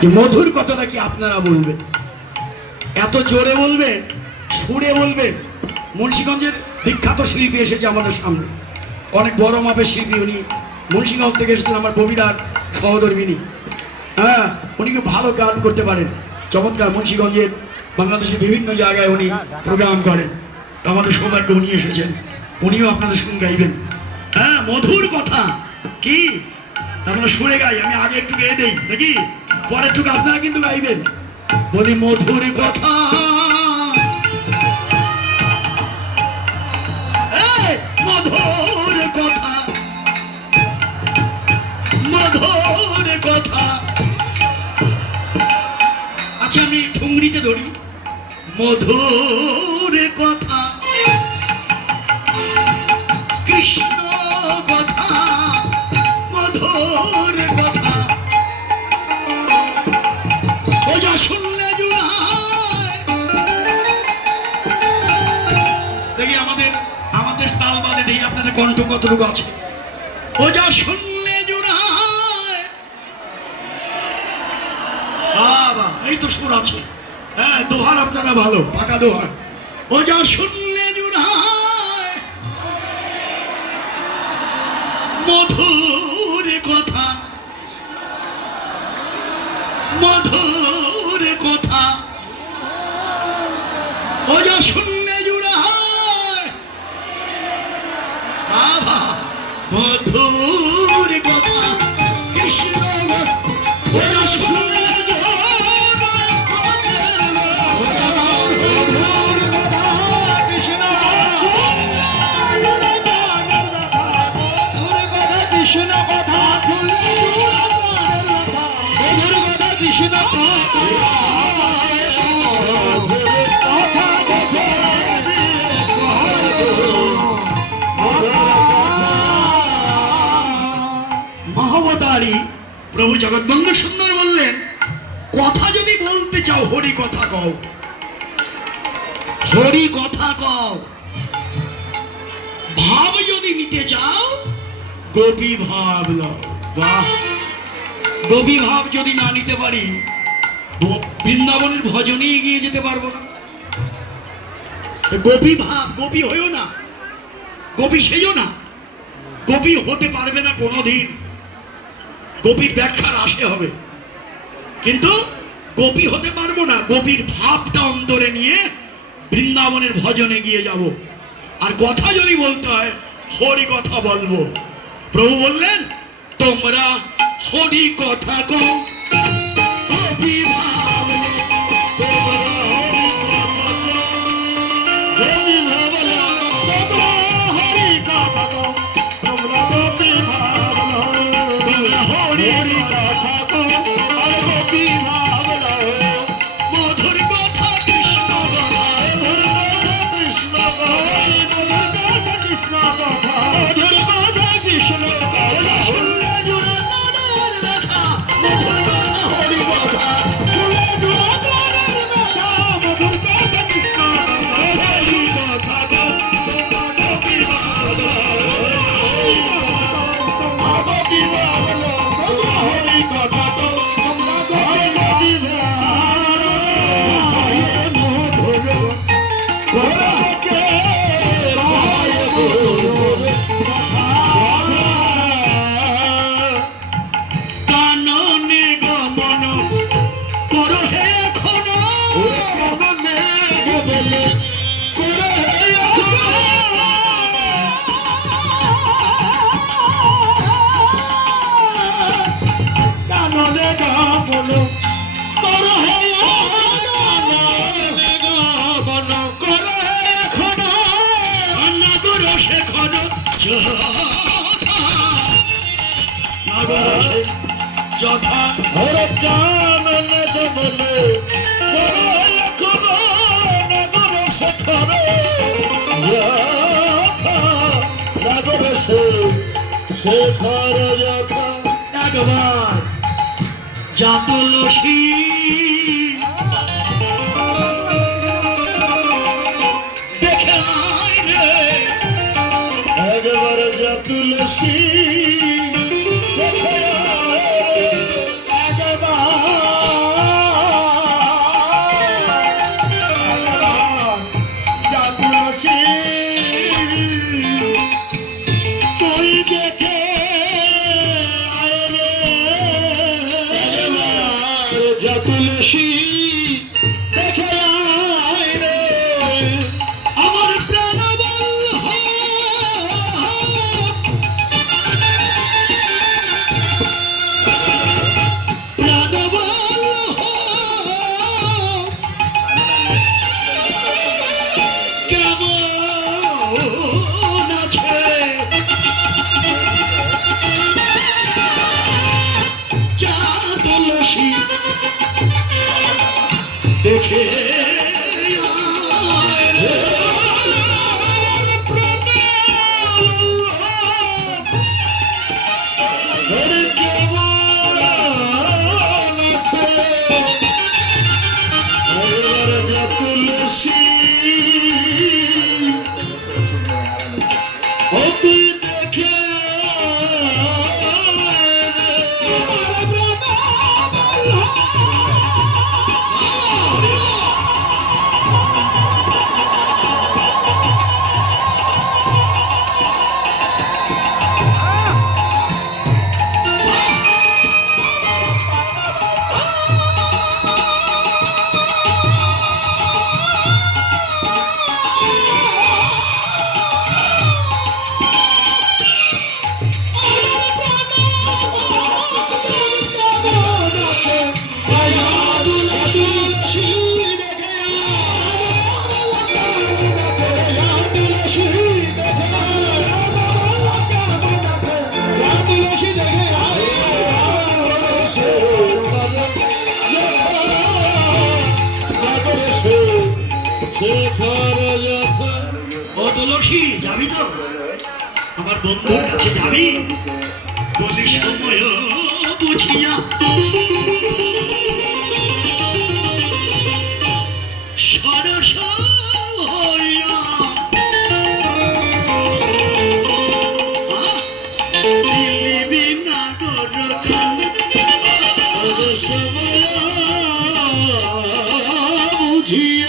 যে মধুর কথাটা কি আপনারা বলবেন, এত জোরে বলবেন, সুরে বলবেন। মুন্সিগঞ্জের বিখ্যাত শিল্পী এসেছে আমাদের সামনে, অনেক বড় মাপের শিল্পী। উনি মুন্সিগঞ্জ থেকে এসেছেন, আমার ববিদার সহধর্মিনী। হ্যাঁ, উনি খুব ভালো গান করতে পারেন, চমৎকার। মুন্সিগঞ্জের বাংলাদেশের বিভিন্ন জায়গায় উনি প্রোগ্রাম করেন। তো আমাদের সৌভাগ্য উনি এসেছেন, উনিও আপনাদের সঙ্গে গাইবেন। হ্যাঁ, মধুর কথা কি আপনারা সুরে গাই, আমি আগে একটু গেয়ে দেই নাকি, পরে একটু আপনারা কিন্তু গাইবেন। বলি মধুর কথা, মধুর কথা, মধুর কথা। আচ্ছা, আমি ঠুংরিতে ধরি। মধুর কথা, কৃষ্ণ কথা, মধুর কথা। ও যা শুনলে জুড়ায়, দেখি আমাদের তাল বাদে দেখি আপনাদের কণ্ঠ কতটুকু আছে। ও যা শুনলে জুড়ায়, বাবা এই তো সুর আছে। হ্যাঁ, দোহার আপনারা ভালো, পাকা দোহার। ও যা শুনলে জুড়ায়, মধুর কথা, মধুর কথা। ও যা শুনলে জুড়ায়, বাবা মধুর কথা, কৃষ্ণ। ও যা শুনলে প্রভু জগৎবন্ধু সুন্দর বললেন, কথা যদি বলতে চাও হরি কথা কও, হরি কথা কও। ভাব যদি নিতে চাও গোপী ভাব লও। বাহ, গোপী ভাব যদি না নিতে পারি, বৃন্দাবনের ভজনে এগিয়ে যেতে পারবো না। গোপী ভাব, গোপী হইও না, গোপী সেইও না, গোপী হতে পারবে না কোনোদিন। গোপীর ব্যাখ্যার আসে হবে, কিন্তু গোপী হতে পারবো না। গোপীর ভাবটা অন্তরে নিয়ে বৃন্দাবনের ভজনে গিয়ে যাব। আর কথা যদি বলতে হয় হরি কথা বলবো। প্রভু বললেন, তোমরা হরি কথা কও, গোপী ভাব যথা বলে একবার যা তুলসী দেখে আয় রে, একবার যা তুলসী দেখে আয় রে, একবার যা তুলসী দেখে আয় রে আমার প্রাণ কেমন আছে যা তুলসী দেখে আয় রে। ওরে কেমন আছে ওরে যা তুলসী অতি দেখে ও তুলসী যাবি তো আমার বন্ধুর কাছে যাবি বলি সময় বুঝিয়া সরস হইয়া দিল্লি নাগর বুঝিয়া